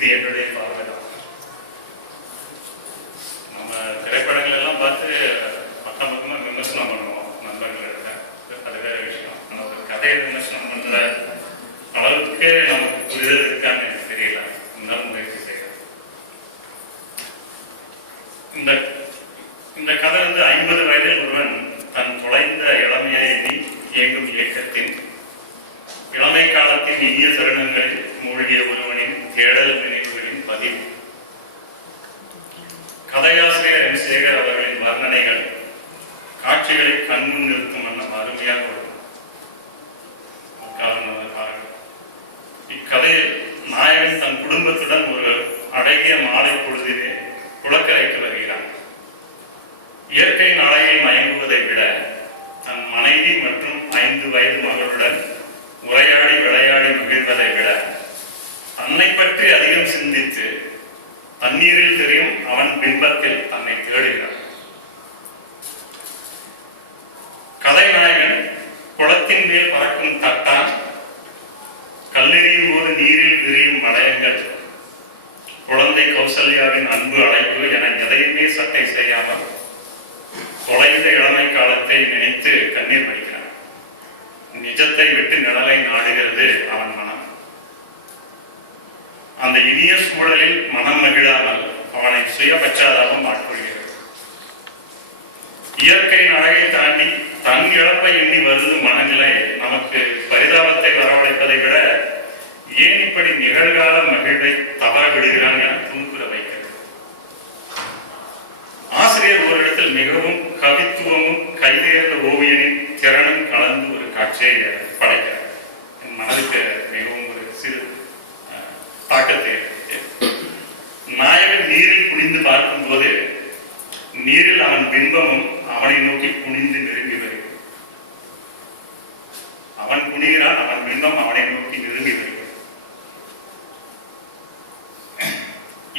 இது என்னுடைய பார்வை தான். நம்ம திரைப்படங்கள் எல்லாம் பார்த்து பக்கம் பக்கமாக விமர்சனம் பண்ணுவோம் நண்பர்களிடம், அது வேற விஷயம். ஆனால் ஒரு கதையை விமர்சனம் பண்ணுற அளவுக்கு நமக்கு புரிதல் இருக்கான்னு எனக்கு தெரியல. இருந்தாலும் முயற்சி செய்யலாம். இந்த கதை வந்து 50 வயதில் ஒருவன் தன் தொலைந்த இளமையை இயங்கும் இயக்கத்தின் இளமை காலத்தின் இனிய தருணங்களில் மூழ்கிய ஒருவனின் தேடல் நினைவுகளின் பதிவு. கதையாசிரியர் எம். சேகர் அவர்களின் வர்ணனைகள் காட்சிகளை கண்முன் நிறுத்தும் வண்ணம் அருமையாக உள்ளன. இக்கதையில் நாயகன் தன் குடும்பத்துடன் ஒரு அழகிய மாலை பொழுதிலே குளக்கரைக்கு வருகிறான். இயற்கையின் அழகில் மயங்குவதை விட தன் மனைவி மற்றும் 5 வயது மகளுடன் உரையாடி விளையாடி மகிழ்வதை விட தன்னை பற்றி அதிகம் சிந்தித்து தண்ணீரில் தெரியும் அவன் பின்பத்தில் தன்னை தேடுகிறான். கதைநாயகன் குளத்தின் மேல் பறக்கும் தட்டான், கல்லெறியும் போது நீரில் விரியும் மடயங்கள், குழந்தை கௌசல்யாவின் அன்பு அழைப்பு என எதையுமே சட்டை செய்யாமல் தொலைந்த இளமை காலத்தை நினைத்து கண்ணீர் வடிக்கிறான். நிஜத்தை விட்டு நிழலை நாடுகிறது அவன் மனம். அந்த இனிய சூழலில் மனம் மகிழாமல் அவனை சுய பச்சாதாபம் ஆட்கொள்கிறது. இயற்கையின் அழகை தாண்டி தன் இழப்பை எண்ணி வருந்தும் மனநிலை நமக்கு பரிதாபத்தை வரவழைப்பதை விட ஏன் இப்படி நிகழ்கால மகிழ்வை தவற விடுகிறான் என துன்புற வைக்கிறது. ஆசிரியர் ஒரு இடத்தில் மிகவும் கவித்துவமும் கைதேர்ந்த ஓவியனின் திறனும் கலந்து ஒரு காட்சியை படைக்கிறார். என் மனதுக்கு மிகவும் ஒரு சிறு தாக்கத்தை. நாயகன் நீரில் குனிந்து பார்க்கும் போது நீரில் அவன் பின்பமும் அவனை நோக்கி குனிந்து நெருங்கி வருகிறது. அவன் குனிகிறான், அவன் பின்பம் அவனை நோக்கி நெருங்கி வருகிறது.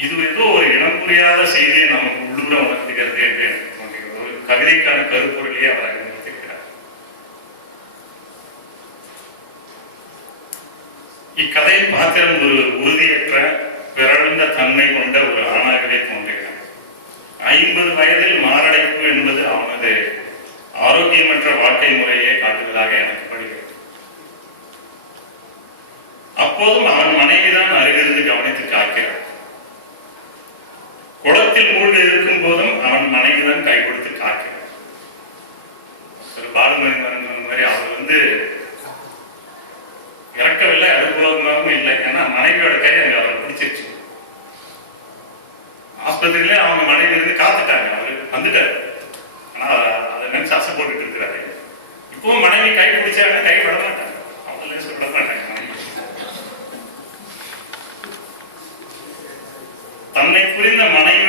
இது ஏதோ ஒரு இனம் புரியாத செய்தியை நமக்கு உள்ளூர உணர்த்துகிறது என்று எனக்கு தோன்றுகிறது. ஒரு கவிதைக்கான கருப்பொருளையே அவர் அறிமுகத்திருக்கிறார். இக்கதையின் பாத்திரம் ஒரு உறுதியற்ற பிறழ்ந்த தன்மை கொண்ட ஒரு ஆணாகவே தோன்றுகிறார். 50 வயதில் மாரடைப்பு என்பது அவனது ஆரோக்கியமற்ற வாழ்க்கை முறையை காட்டுவதாக எனக்கு படுகிறது. அப்போதும் அவன் மனைவிதான் அருகிலிருந்து கவனித்து காக்கிறார். குளத்தில் மூழ்கி இருக்கும் போதும் அவன் மனைவிதான் கை கொடுத்து காக்கிறார். ஒரு பாலுமணி மாதிரி அவர் வந்து இறக்கவில்லை, அனுகூலமாகவும் இல்லை. ஏன்னா மனைவியோட கை அங்க அவரை பிடிச்சிருச்சு. ஆஸ்பத்திரியிலே அவங்க மனைவி இருந்து காத்துட்டாங்க, அவரு வந்துட்டாரு. ஆனா அதை நினைச்சு அசை போட்டுட்டு இருக்கிறாரு. இப்பவும் மனைவி கை பிடிச்சாங்க, கை விட மாட்டாங்க, அவங்களே சொல்ல மாட்டாங்க. தன்னை புரிந்த மனைவி